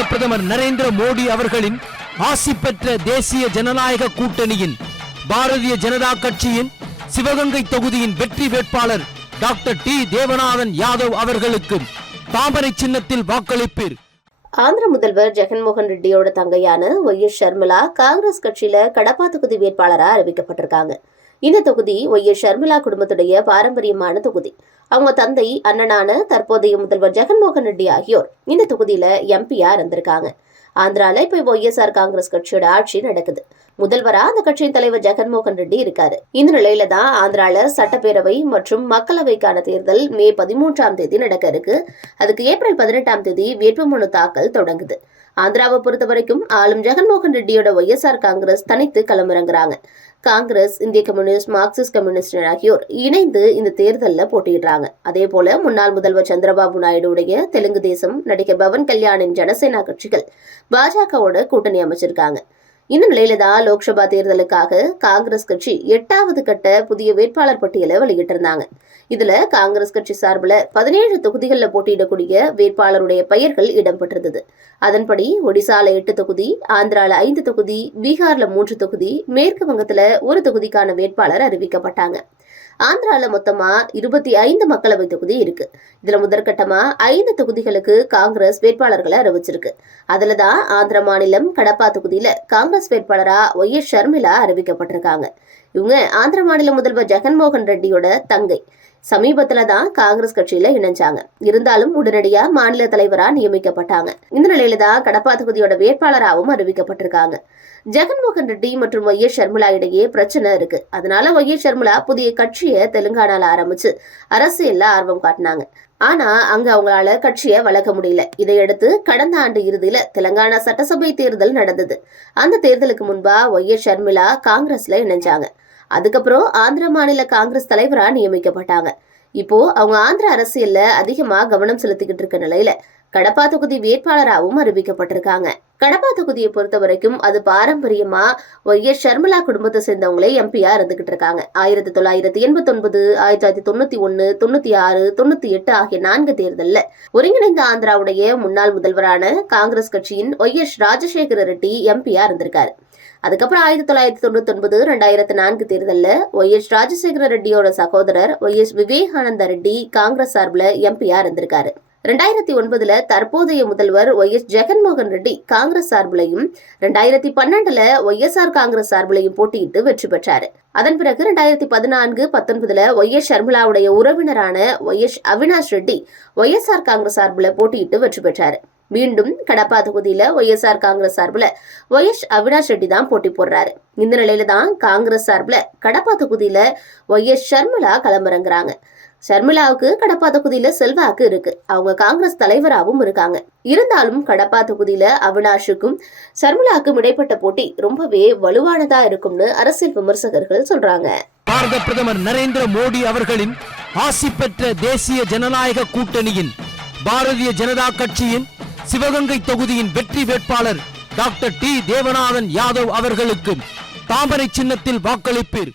பாரத பிரதமர் நரேந்திர மோடி அவர்களின் ஆசி பெற்ற தேசிய ஜனநாயக கூட்டணியின் பாரதிய ஜனதா கட்சியின் சிவகங்கை தொகுதியின் வெற்றி வேட்பாளர் டாக்டர் டி. தேவநாதன் யாதவ் அவர்களுக்கு தாமரை சின்னத்தில் வாக்களிப்பீர். ஆந்திர முதல்வர் ஜெகன்மோகன் ரெட்டியோட தங்கையான ஒய். எஸ். ஷர்மிளா காங்கிரஸ் கட்சியில கடப்பா தொகுதி வேட்பாளரா அறிவிக்கப்பட்டிருக்காங்க. இந்த தொகுதி ஒய். எஸ். ஷர்மிளா குடும்பத்துடைய பாரம்பரியமான தொகுதி. அவங்க தந்தை அண்ணனான தற்போதைய முதல்வர் ஜெகன்மோகன் ரெட்டி ஆகியோர் இந்த தொகுதியில எம்பியா இருந்திருக்காங்க. ஆந்திரால இப்ப ஒய்எஸ்ஆர் காங்கிரஸ் கட்சியோட ஆட்சி நடக்குது. முதல்வரா அந்த கட்சியின் தலைவர் ஜெகன்மோகன் ரெட்டி இருக்காரு. இந்த நிலையில தான் ஆந்திரால சட்டப்பேரவை மற்றும் மக்களவைக்கான தேர்தல் மே பதிமூன்றாம் தேதி நடக்க இருக்கு. அதுக்கு ஏப்ரல் பதினெட்டாம் தேதி வேட்புமனு தாக்கல் தொடங்குது. ஆந்திராவை பொறுத்த வரைக்கும் ஆளும் ஜெகன்மோகன் ரெட்டியோட ஒய்எஸ்ஆர் காங்கிரஸ் தனித்து களமிறங்குறாங்க. காங்கிரஸ் இந்திய கம்யூனிஸ்ட் மார்க்சிஸ்ட் கம்யூனிஸ்ட் ஆகியோர் இணைந்து இந்த தேர்தலில் போட்டியிடுறாங்க. அதே போல முன்னாள் முதல்வர் சந்திரபாபு நாயுடுடைய தெலுங்கு தேசம் நடிகர் பவன் கல்யாணின் ஜனசேனா கட்சிகள் பாஜகவோட கூட்டணி அமைச்சிருக்காங்க. இந்த நிலையில தான் லோக்சபா தேர்தலுக்காக காங்கிரஸ் கட்சி எட்டாவது கட்ட புதிய வேட்பாளர் பட்டியலை வெளியிட்டிருந்தாங்க. இதுல காங்கிரஸ் கட்சி சார்பில் பதினேழு தொகுதிகளில் போட்டியிடக்கூடிய வேட்பாளருடைய பெயர்கள் இடம்பெற்றிருந்தது. அதன்படி ஒடிசால எட்டு தொகுதி ஆந்திரால ஐந்து தொகுதி பீகார்ல மூன்று தொகுதி மேற்கு வங்கத்துல ஒரு தொகுதிக்கான வேட்பாளர் அறிவிக்கப்பட்டாங்க. ஆந்திரால மொத்தமா இருபத்தி ஐந்து மக்களவை தொகுதி இருக்கு. இதுல முதற்கட்டமா ஐந்து தொகுதிகளுக்கு காங்கிரஸ் வேட்பாளர்களை அறிவிச்சிருக்கு. அதில் தான் ஆந்திர மாநிலம் கடப்பா தொகுதியில காங்கிரஸ் வேட்பாளரா ஒய் எஸ் ஷர்மிளா அறிவிக்கப்பட்டிருக்காங்க. இவங்க ஆந்திர மாநில முதல்வர் ஜெகன்மோகன் ரெட்டியோட தங்கை. சமீபத்துல தான் காங்கிரஸ் கட்சியில இணைஞ்சாங்க. இருந்தாலும் உடனடியா மாநில தலைவரா நியமிக்கப்பட்டாங்க. இந்த நிலையில தான் கடப்பா தொகுதியோட வேட்பாளராகவும் அறிவிக்கப்பட்டிருக்காங்க. ஜெகன்மோகன் ரெட்டி மற்றும் ஒய் எஸ் ஷர்மிளா இடையே பிரச்சனை இருக்கு. அதனால ஒய் எஸ் ஷர்மிளா புதிய கட்சியை தெலுங்கானால ஆரம்பிச்சு அரசியல்ல ஆர்வம் காட்டினாங்க. ஆனா அங்க அவங்களால கட்சியை வளர்க்க முடியல. இதையடுத்து கடந்த ஆண்டு இறுதியில தெலங்கானா சட்டசபை தேர்தல் நடந்தது. அந்த தேர்தலுக்கு முன்பா ஒய் எஸ் ஷர்மிளா காங்கிரஸ்ல இணைஞ்சாங்க. அதுக்கப்புறம் ஆந்திர மாநில காங்கிரஸ் தலைவராக நியமிக்கப்பட்டாங்க. இப்போ அவங்க ஆந்திர அரசியல்ல அதிகமா கவனம் செலுத்திக்கிட்டு இருக்க நிலையில கடப்பா தொகுதி வேட்பாளராகவும் அறிவிக்கப்பட்டிருக்காங்க. கடப்பா தொகுதியை பொறுத்த வரைக்கும் அது பாரம்பரியமா? ஒய் எஸ் ஷர்மிளா குடும்பத்தை சேர்ந்தவங்களே எம்பியா இருந்துகிட்டு இருக்காங்க. ஆயிரத்தி தொள்ளாயிரத்தி எண்பத்தி ஒன்பது ஆயிரத்தி தொள்ளாயிரத்தி தொண்ணூத்தி ஒன்னு தொண்ணூத்தி ஆறு தொண்ணூத்தி எட்டு ஆகிய நான்கு தேர்தல்ல ஒருங்கிணைந்த ஆந்திராவுடைய முன்னாள் முதல்வரான காங்கிரஸ் கட்சியின் ஒய் எஸ் ராஜசேகர ரெட்டி எம்பியா இருந்திருக்காரு. அதுக்கப்புறம் ஆயிரத்தி தொள்ளாயிரத்தி தொண்ணூத்தி ஒன்பது ரெண்டாயிரத்தி நான்கு தேர்தலில் ஒய் எஸ் ராஜசேகர ரெட்டியோட சகோதரர் ஒய் எஸ் விவேகானந்த ரெட்டி காங்கிரஸ் சார்பில் எம்பியா இருந்திருக்காரு. ரெண்டாயிரத்தி ஒன்பதுல தற்போதைய முதல்வர் ஒய் எஸ் ஜெகன்மோகன் ரெட்டி காங்கிரஸ் சார்பிலையும் ரெண்டாயிரத்தி பன்னெண்டுல ஒய்எஸ்ஆர் காங்கிரஸ் சார்பிலையும் போட்டியிட்டு வெற்றி பெற்றார். அதன் பிறகு ரெண்டாயிரத்தி பதினான்கு பத்தொன்பதுல ஒய் எஸ் ஷர்மிளாவுடைய உறவினரான Y S Avinash Reddy YSR Congress சார்பில் போட்டியிட்டு வெற்றி பெற்றார். மீண்டும் கடப்பா தொகுதியில ஒய்எஸ்ஆர் காங்கிரஸ் சார்பில் ஒய்எஸ் அவினாஷ் ரெட்டி தான் போட்டி போடுறாரு. இந்த நிலையில தான் காங்கிரஸ் சார்பில் கடப்பா தொகுதியில ஒய்எஸ் ஷர்மிளா களமிறங்குறாங்க. ஷர்மிளாவுக்கு கடப்பா தொகுதியில செல்வாக்கு இருக்கு. அவங்க காங்கிரஸ் தலைவராகவும் இருக்காங்க. இருந்தாலும் கடப்பா தொகுதியில அவினாஷுக்கும் ஷர்மிளாவுக்கும் இடைப்பட்ட போட்டி ரொம்பவே வலுவானதா இருக்கும்னு அரசியல் விமர்சகர்கள் சொல்றாங்க. பாரத பிரதமர் நரேந்திர மோடி அவர்களின் ஆசி பெற்ற தேசிய ஜனநாயக கூட்டணியின் பாரதிய ஜனதா கட்சியின் சிவகங்கை தொகுதியின் வெற்றி வேட்பாளர் டாக்டர் டி. தேவநாதன் யாதவ் அவர்களுக்கும் தாமரை சின்னத்தில் வாக்களிப்பீர்.